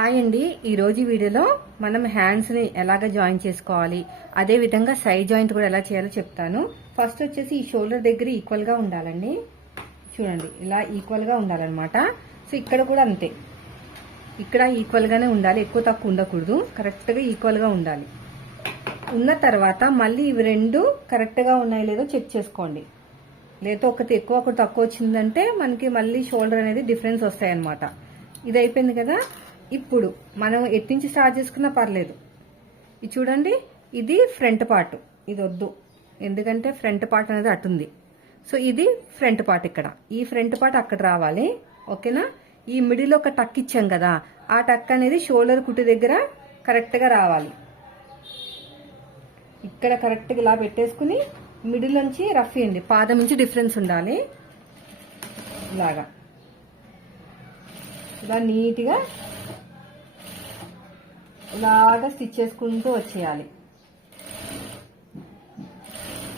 Hi అండి. ఈరోజు వీడియోలో మనం హ్యాండ్స్ని ఎలాగ జాయిన్ చేసుకోవాలి? అదే విధంగా సైడ్ జాయింట్ కూడా ఎలా చేయాలో చెప్తాను. ఫస్ట్ వచ్చేసి ఈ షోల్డర్ దగ్గర ఈక్వల్గా ఉండాలండి. చూడండి ఇలా ఈక్వల్గా ఉండాలన్నమాట. సో ఇక్కడ కూడా అంతే. ఇక్కడ ఈక్వల్గానే ఉండాలి ఎక్కువ తక్కువ ఉండకూడదు. కరెక్ట్గా ఈక్వల్గా ఉండాలి. ఉన్న తర్వాత మళ్ళీ ఇవి రెండు కరెక్ట్గా ఉన్నాయో లేదో చెక్ చేసుకోండి. లేదా ఒకటి ఎక్కువ ఒకటి తక్కువ వచ్చిందంటే మనకి మళ్ళీ షోల్డర్ అనేది డిఫరెన్స్ వస్తాయన్నమాట. ఇది అయిపోయింది కదా? ఇప్పుడు మనం ఎత్తించి స్టార్ట్ చేసుకున్నా పర్లేదు. ఇది చూడండి ఇది ఫ్రంట్ పార్ట్ ఇది వద్దు. ఎందుకంటే ఫ్రంట్ పార్ట్ అనేది అటుంది. సో ఇది ఫ్రంట్ పార్ట్ ఇక్కడ. ఈ ఫ్రంట్ పార్ట్ అక్కడ రావాలి. ఓకేనా ఈ మిడిల్ ఒక టక్ ఇచ్చాం కదా ఆ టక్ అనేది షోల్డర్ కుట్టి దగ్గర కరెక్ట్గా రావాలి. ఇక్కడ కరెక్ట్గా ఇలా పెట్టేసుకుని మిడిల్ నుంచి రఫ్ ఇవ్వండి పాదం నుంచి డిఫరెన్స్ ఉండాలి. ఇలాగా. ఇలా నీట్గా ఇలాగా స్టిచ్ చేసుకుంటూ వచ్చేయాలి.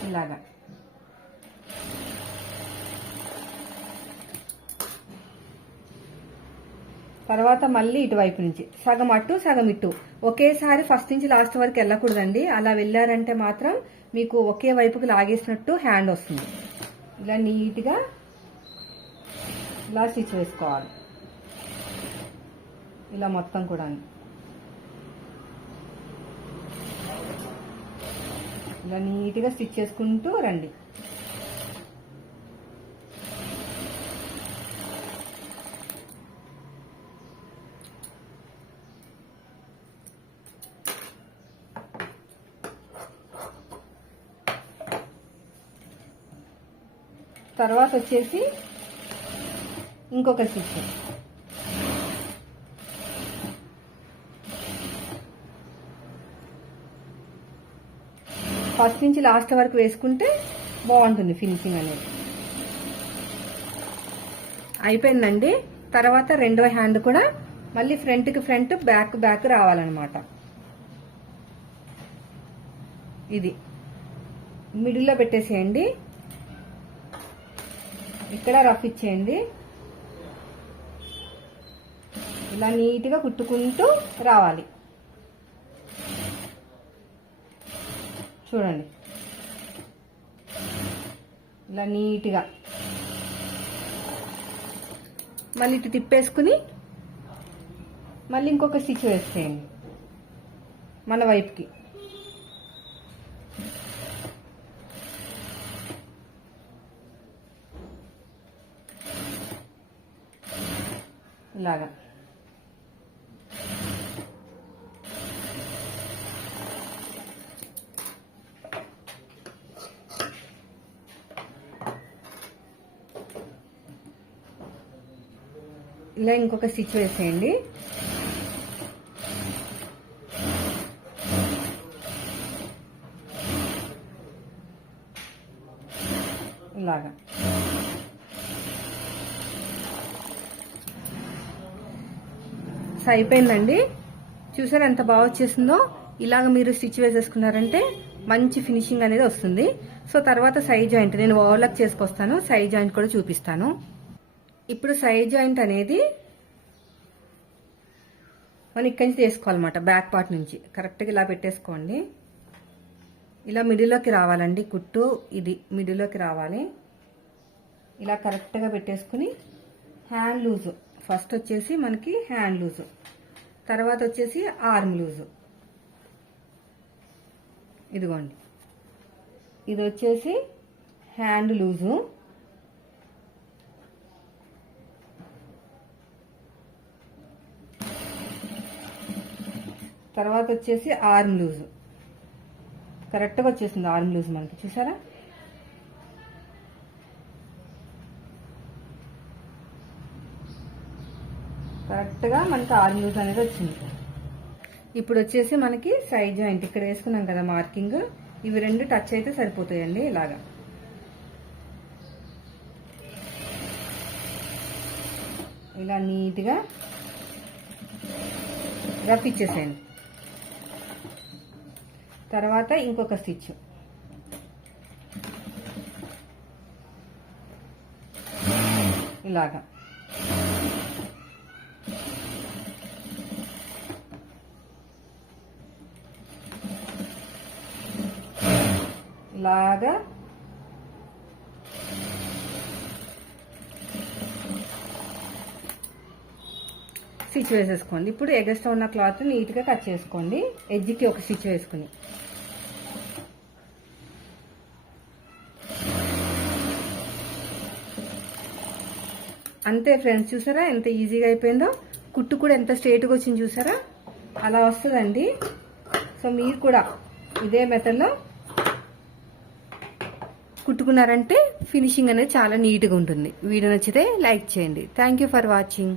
ఇలాగా. తర్వాత మళ్ళీ ఇటువైపు నుంచి. సగం అటు సగం ఇటు. ఒకేసారి ఫస్ట్ నుంచి లాస్ట్ వరకు వెళ్ళకూడదండి. అలా వెళ్ళారంటే మాత్రం మీకు ఒకే వైపుకి లాగేసినట్టు హ్యాండ్ వస్తుంది. ఇలా నీట్గా ఇలా స్టిచ్ వేసుకోవాలి. ఇలా మొత్తం కూడా ఇలా నీట్గా స్టిచ్ చేసుకుంటూ రండి. తర్వాత వచ్చేసి ఇంకొక స్టిచ్. ఫస్ట్ నుంచి లాస్ట్ వరకు వేసుకుంటే బాగుంటుంది ఫినిషింగ్ అనేది. అయిపోయిందండి. తర్వాత రెండో హ్యాండ్ కూడా మళ్ళీ ఫ్రంట్కి ఫ్రంట్ బ్యాక్ బ్యాక్ రావాలన్నమాట. ఇది. మిడిల్లో పెట్టేసేయండి. ఇక్కడ రఫ్ ఇచ్చేయండి. ఇలా నీట్గా కుట్టుకుంటూ రావాలి. చూడండి. ఇలా నీట్గా. మళ్ళీ ఇటు తిప్పేసుకుని మళ్ళీ ఇంకొక స్టిచ్ వేసేయండి. మన వైపుకి. ఇలాగా. ఇలా ఇంకొక స్టిచ్ వేసేయండి. ఇలాగా. సో అయిపోయిందండి చూసారు ఎంత బాగా వచ్చేసిందో? ఇలాగ మీరు స్టిచ్ వేసేసుకున్నారంటే మంచి ఫినిషింగ్ అనేది వస్తుంది. సో తర్వాత సైడ్ జాయింట్ నేను ఓవర్లాక్ చేసుకొస్తాను. సైడ్ జాయింట్ కూడా చూపిస్తాను. ఇప్పుడు సైడ్ జాయింట్ అనేది మనం ఇక్కడి నుంచి తీసుకోవాలన్నమాట బ్యాక్ పార్ట్ నుంచి. కరెక్ట్గా ఇలా పెట్టేసుకోండి. ఇలా మిడిల్లోకి రావాలండి కుట్టు ఇది మిడిల్లోకి రావాలి. ఇలా కరెక్ట్గా పెట్టేసుకుని హ్యాండ్ లూజు ఫస్ట్ వచ్చేసి మనకి హ్యాండ్ లూజు తర్వాత వచ్చేసి ఆర్మ్ లూజు ఇదిగోండి. ఇది వచ్చేసి హ్యాండ్ లూజు తర్వాత వచ్చేసి ఆర్మ్ లూజ్. కరెక్ట్గా వచ్చేసింది ఆర్మ్ లూజ్ మనకి. చూసారా? కరెక్ట్గా మనకి ఆర్మ్ లూజ్ అనేది వచ్చింది. ఇప్పుడు వచ్చేసి మనకి సైడ్ జాయింట్ ఇక్కడ వేసుకున్నాం కదా మార్కింగ్. ఇవి రెండు టచ్ అయితే సరిపోతాయండి ఇలాగా. ఇలా నీట్గా రఫ్ ఇచ్చేసేయండి. తర్వాత ఇంకొక స్టిచ్. ఇలాగా. ఇలాగా. స్టిచ్ వేసేసుకోండి. ఇప్పుడు ఎగస్ట్రా ఉన్న క్లాత్ నీట్గా కట్ చేసుకోండి. ఎడ్జ్కి ఒక స్టిచ్ వేసుకుని. అంతే ఫ్రెండ్స్ చూసారా? ఎంత ఈజీగా అయిపోయిందో? కుట్టు కూడా ఎంత స్ట్రేట్గా వచ్చింది చూసారా? అలా వస్తుందండి. సో మీరు కూడా ఇదే మెథడ్లో కుట్టుకున్నారంటే ఫినిషింగ్ అనేది చాలా నీట్గా ఉంటుంది. వీడియో నచ్చితే లైక్ చేయండి. Thank you for watching